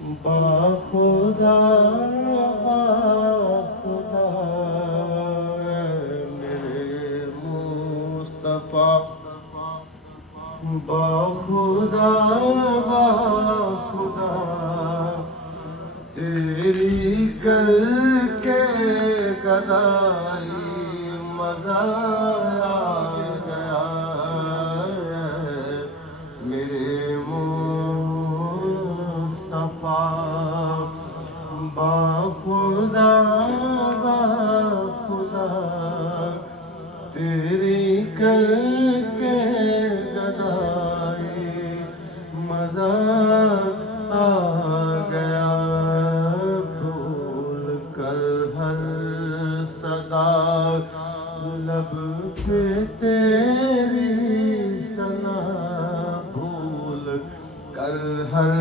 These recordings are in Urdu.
باخدا باخدا میرے مصطفیٰ، باخدا باخدا تیری کر کے گدائی مزہ آ گیا میرے مصطفیٰ، باخدا باخدا تیری کر کے گدائی مزہ آ گیا، بھول کر ہر صدا لب پہ تیری ثنا، بھول کر ہر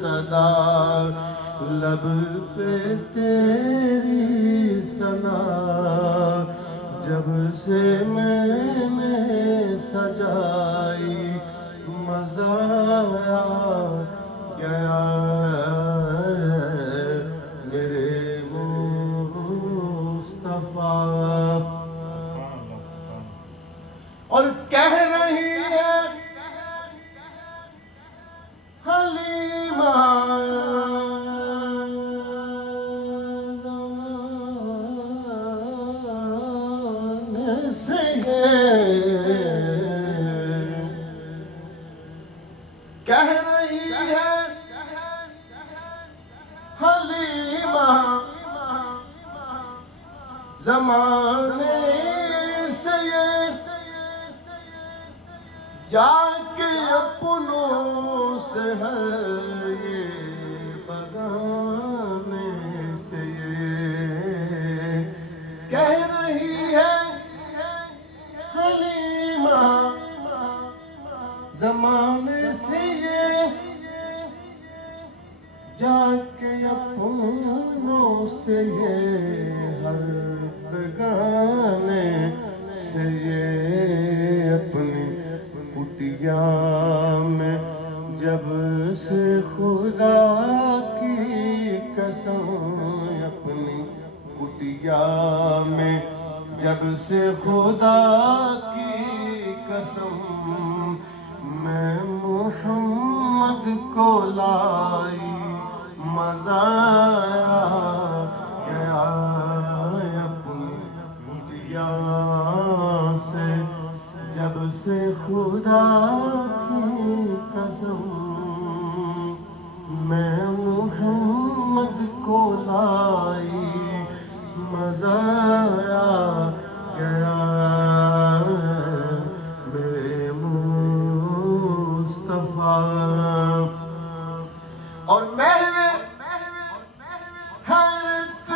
صدا لب پہ تیری ثنا، جب سے میں نے سجائی مزہ آ گیا میرے مصطفیٰ۔ اور کہہ رہی ہے حلیمہ زمانے سے کہہ رہی ہے حلیمہ زمانے سے جا کے اپنوں سے ہر یہ بگانے سے کہہ رہی ہے حلیمہ زمانے سے جا کے اپنوں سے ہر بگانے سے اپنی کٹیا میں جب سے خدا کی قسم، اپنی کٹیا میں جب سے خدا کی قسم میں محمد کو لائی مزہ آ گیا اپنی کٹیا سے جب سے خدا کی قسم میں محمد کو لائی مزہ آ گیا میرے مصطفیٰ۔ اور محو حیرت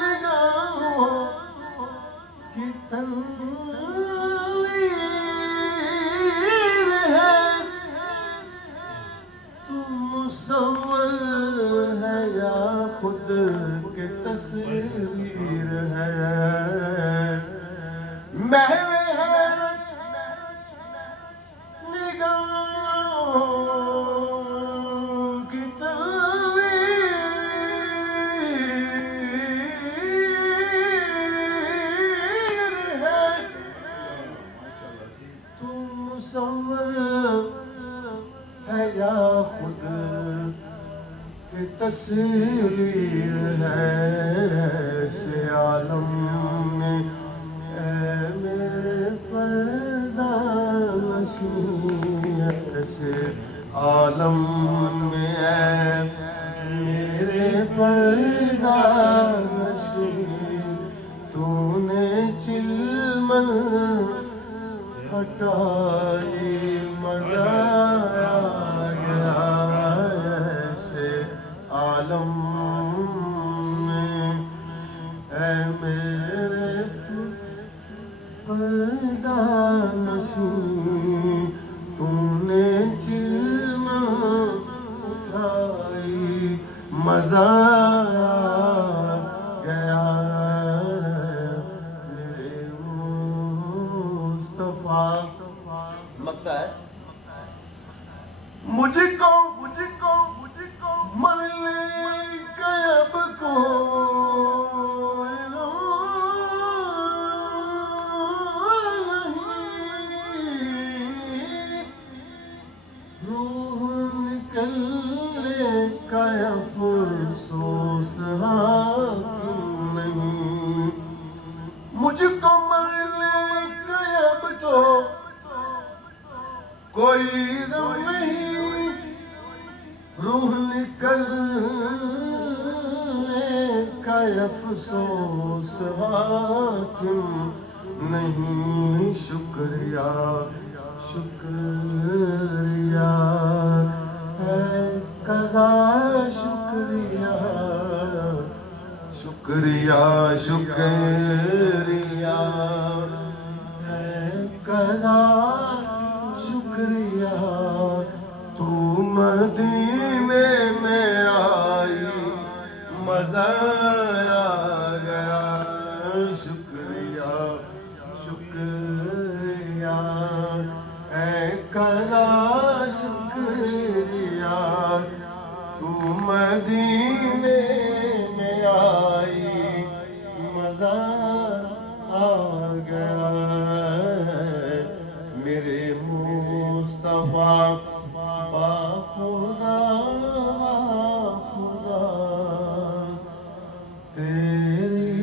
نگاہوں کی تنویر ہے، تو مصور ہے یا خود کے تصویر ہے، محو حیرت نگاہوں کی تنویر ہے، تو مصور ہے یا خود کی تصویر ہے، سے عالم میں اے میرے پردہ نشین، سے عالم میں اے میرے پردہ نشین، تو نے چلمن ہٹائی مزہ آ گیا ایسے عالم میں اے میرے پردہ نشین، تو نے چلمن اٹھائی مزہ آ گیا میرے مصطفیٰ۔ لگتا ہے مجھ کو روح نکلنے کا افسوس حاکم نہیں، مجھ کو مرنے کا اب تو کوئی غم نہیں، روح نکلنے کا افسوس حاکم نہیں، شکریہ شکریہ ہے قضا، شکریہ شکریہ شکریہ ہے قضا، شکریہ تو مدینے میں آئی مزہ آ گیا، شکریہ شکریہ اے قضا، شکریہ تو مدینے میں آئی مزہ آ گیا، میرے مصطفیٰ باخدا خدا تیری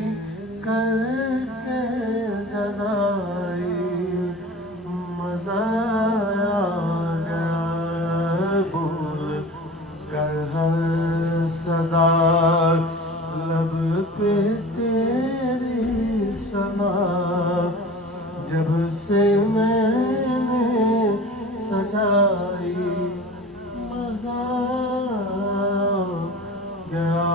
کر کے گدائی مزہ آ گیا، بول کر ہر صدا لب پہ تیری سما، جب سے میں نے سجائی مزہ گیا،